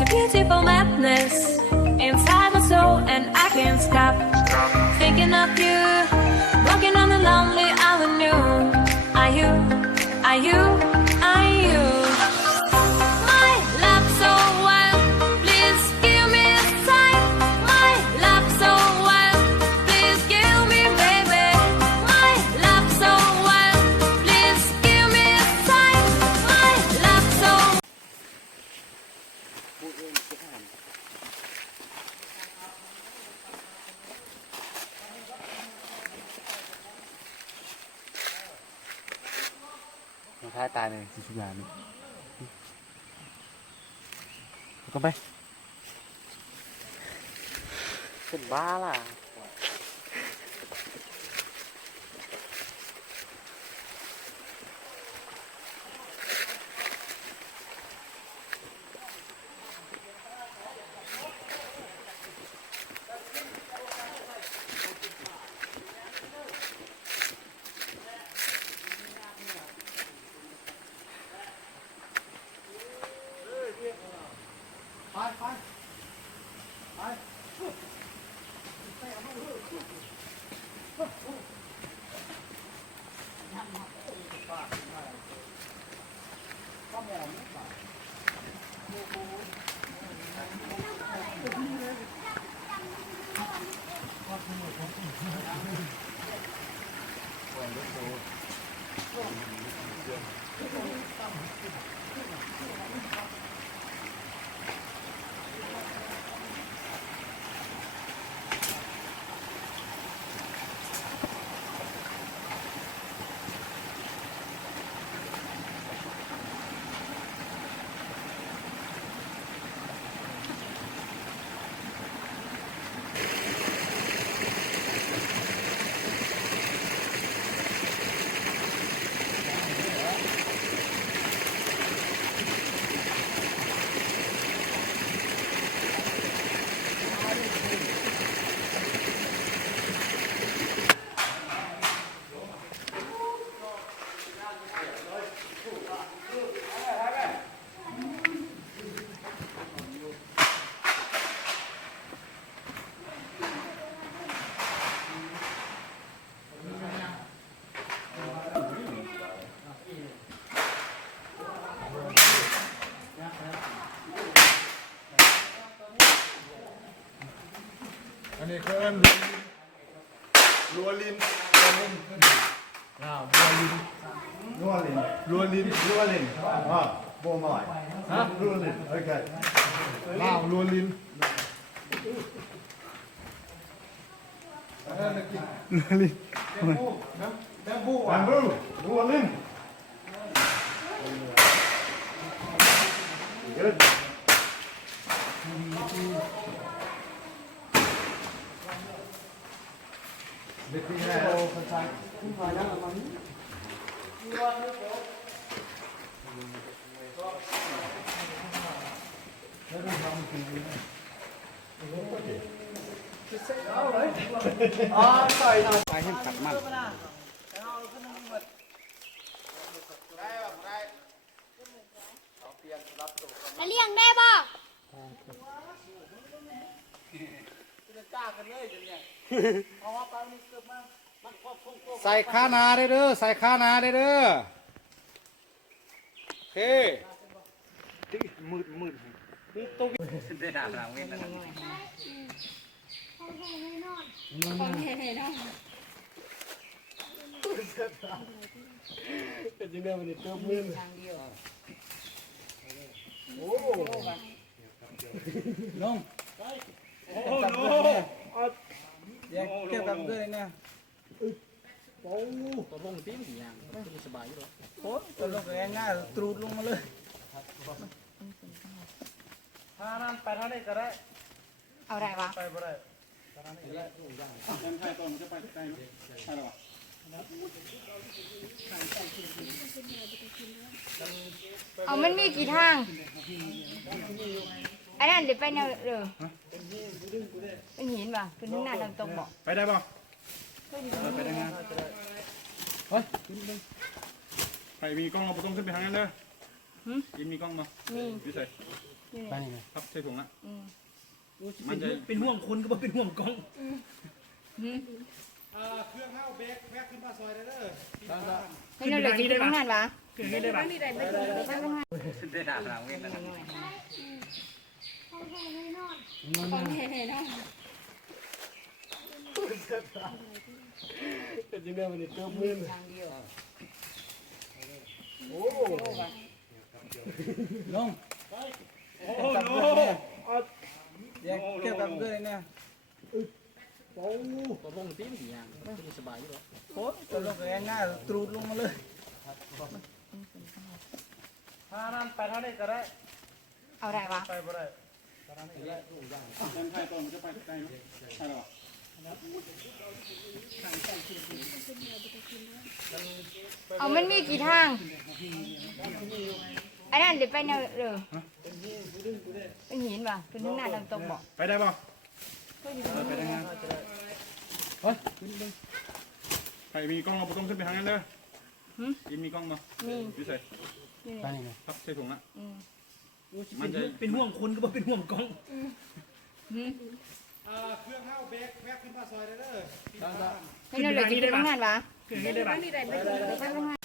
a beautiful madness inside my soul, and I can't stop thinking of you. Walking on the lonely avenue. Are you? Are you? Are you? My love so wild, please give me a sign. My love so wild, please give me, baby. My love so wild, please give me a sign. My love so. มาท้ายตายเลยสิสุยานี่ก็ไปเป็นบ้าล่ะอันนี้คือลัวลินลัวลินโบหน่อยลัวลินโอเคลาวลัวลินแบมบูลัวลินgoodไปให้ขัดมัน แล้วเลี้ยงได้ป่ะ ใส่ข้านาได้เด้อใส่ข้านาได้เด้อโอเคมืดตุ๊กได้ด่าเราเว้ยนะ ของเท่ๆเนาะ เป็นยังไงวันนี้เติมเงินโอ้น้องโอ้โหแยกเกี่ยวกับด้วยนะ โอ้ตัวลงตีนอย่างไม่สบายอยู่หรอ โอ้ตัวลงง่ายๆตรูดลงมาเลยถ้านั่นไปเท่านี้ก็ได้ เอาอะไรวะ ไปบ่ได้ เอามันมีกี่ทางอันนั้นเดี๋ยวไปแนวเด้อเป็นหินป่ะเป็นทุ่งนาลำตรงบอก ไปได้ป่ะ ไปได้งาน เฮ้ยใครมีกล้องเราต้องขึ้นไปทางนั้นเลยยินมีกล้องมา นี่ พี่ใส่ นี่ ไป นี่ นี่ครับใส่ถุงละ อืม มันจะ เป็นห่วงคนก็บ่เป็นห่วงกล้อง อืม เครื่องเข้าแบกขึ้นมาซอยได้เด้อ ให้เราเลยกินไปบ้างนั่นวะ คือให้ได้ป่ะ ไปบ้างนั่น ได้ด่าเราเงี้ยนะ ของเห็นเนาะ เป็นยังไงมันเติมมือ ทางเดียว โอ้ ลง โอ้โหแยกเก็บแบบด้วยเนี่ยโอ้ ตัวลงตีมันอย่างคือสบายอยู่หรอ โหตัวลงแรงหน้าตรูดลงมาเลยถ้านั่นไปเท่านี้ก็ได้ เอาได้วะ ไปบ่ได้ต้นไผ่ต้นมันจะไปไกลเนาะใช่หรอ เอามันมีกี่ทางอันนั้นเดี๋ยวไปเนอะเด้อเป็นหินป่ะเป็นข้างหน้าทางตรงบอก ไปได้ป่ะไปได้ไงเฮ้ยใครมีกล้องเราต้องขึ้นไปทางนั้นเลยยิมมีกล้องเนาะ นี่ พี่ใส่ นี่ ไปนี่ครับใส่ถุงละ อืม มันจะ เป็นห่วงคนก็บ่เป็นห่วงกล้อง อืม เครื่องเข้าแบกขึ้นมาซอยได้เด้อ ให้เราเลยกินไปบ้างนั่นวะ คือให้ได้ป่ะ ไปบ้างนั่น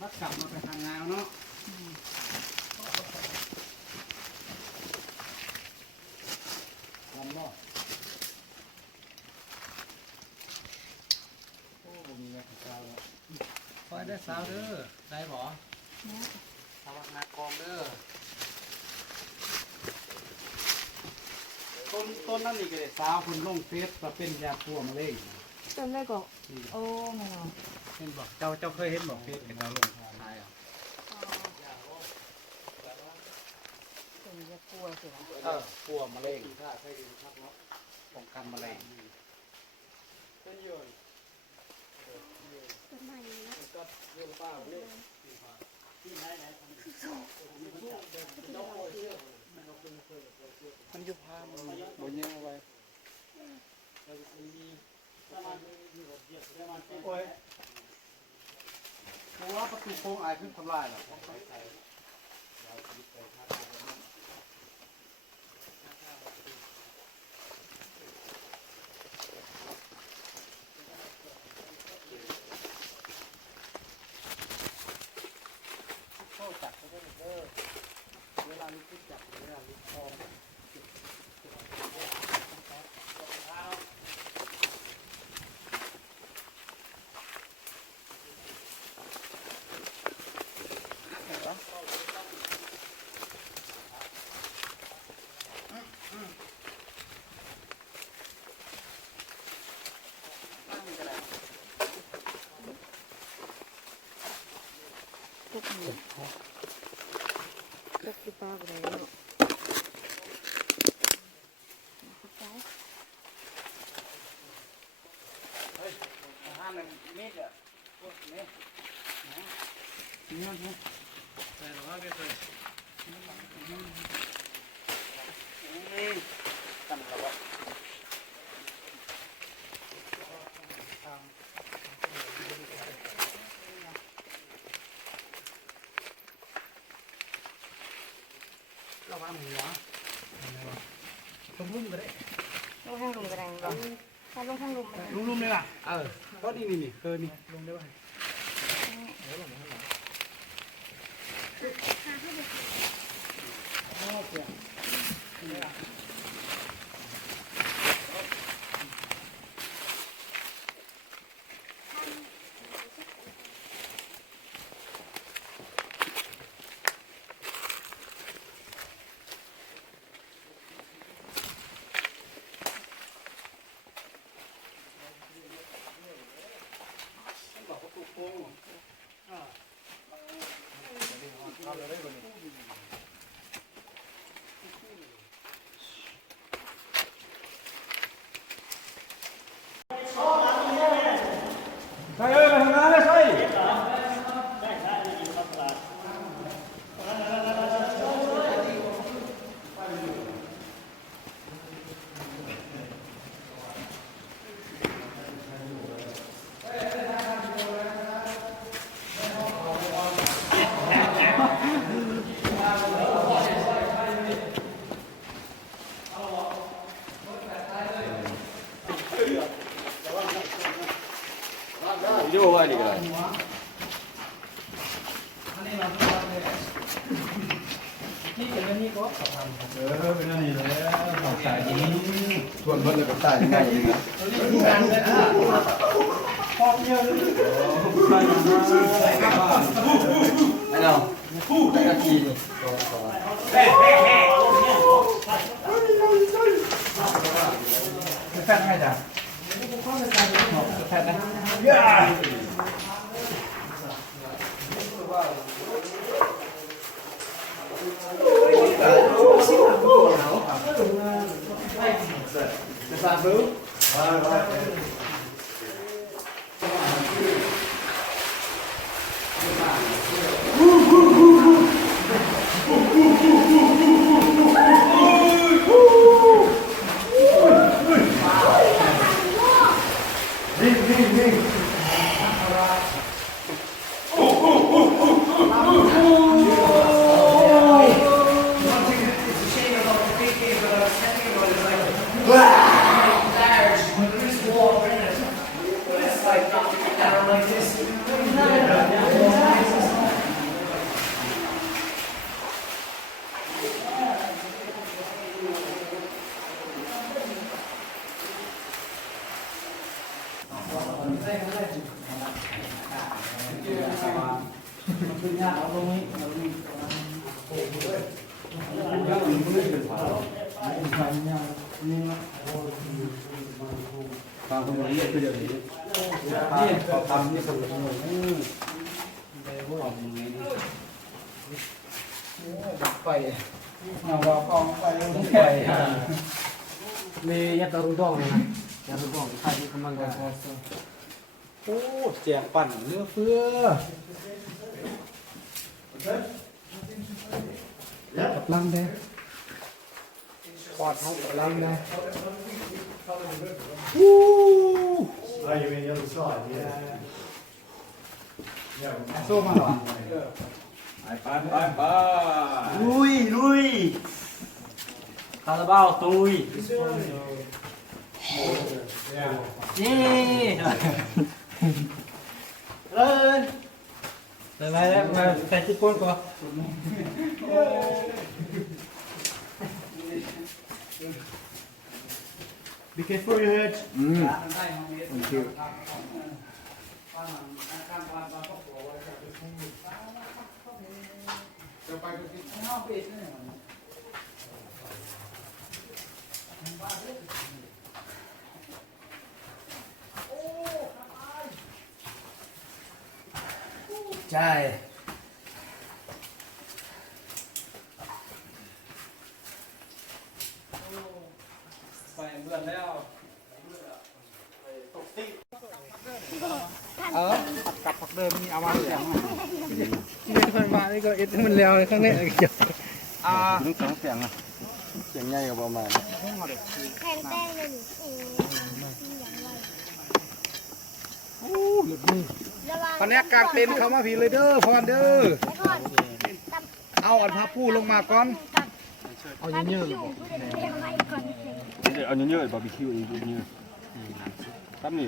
มัดกลับมาไปทางงานเนาะทำบ่โอ้บ่มีเงินของเราคอยได้สาวเด้อได้บ่สวัสดิ์นากองเด้อต้นนั่นนี่ก็ได้สาวคนลงเฟซมาเป็นยาพัวมะเร็ง ต้นแรกก็โอ้แม่เนาะ เห็นบ่เจ้าเคยเห็นบ่เฟซเห็นเราลงทายอ่ะ ต้นจะกลัวสิวะ พัวมะเร็งป้องกันมะเร็งมันยุบพามันบนเงี้ยเอาไว้โอ้ยเพราะว่าประตูโค้งอายขึ้นทำลายหรอจับก็ได้เด้อเวลาลูกจับเวลาลูกคอทุกหมู่ทุกที่ป้าไปเลยเนาะ ห้ามมันมีดอ่ะพวกนี้ ใส่หรอว่าใส่ตั้งแล้ววะเราวางหัวลงลุ่มก็ได้ ลงข้างลุมกระดังบ่ถ้าลงข้างลุมมัน ลุ่มเลยล่ะก็ดีนี่นี่ลงได้ป่ะ ใช่ไปทำงานเลยใช่วิดีโอว่าดีกันเลยเป็นอันนี้เลยใส่ดีทวนเพิ่นเลยก็ใส่ง่ายจริงนะพอเยอะเลยไอ้เราได้กะทิแฟนให้จ้ะแฟนนะทางคนนี้คือเดี๋ยวนี้นี่เขาทำนี่คนละคนไปเอาว่ากองไปมียัดตะรุ่งดองเลยนะยัดตะรุ่งดองใครที่กำลังกันโอ้แจกปั่นเลือเฟือกับลังแดงปอดเขากับลังแดงOh, you mean the other side? Yeah. Yeah. สู้มาหรอ ไปลุยคาราบาวตุยนี่เลยแล้วมาใส่ที่ก้นก่อน Be careful your head. Thank you. Chai. ไปเบื่อแล้วตกติ๊กกับผักเดิมนี่เอามาอย่าง มานี่ก็เอ็ดมันแล้วข้างนี้ นึกสองเสียงอ่ะเสียงใหญ่กว่าประมาณ แข่งแต้งเลยหนูระวัง ตอนนี้กางเต็นท์เขามาผีเลยเด้อพรเด้อ แล้วก่อน เอาอันพาผู้ลงมาก่อน เอาเยอะๆอยู่เพื่อนเรียกไว้ก่อน เดี๋ยวเอาเยอะๆบาร์บีคิวอีกเยอะๆตั้มนี่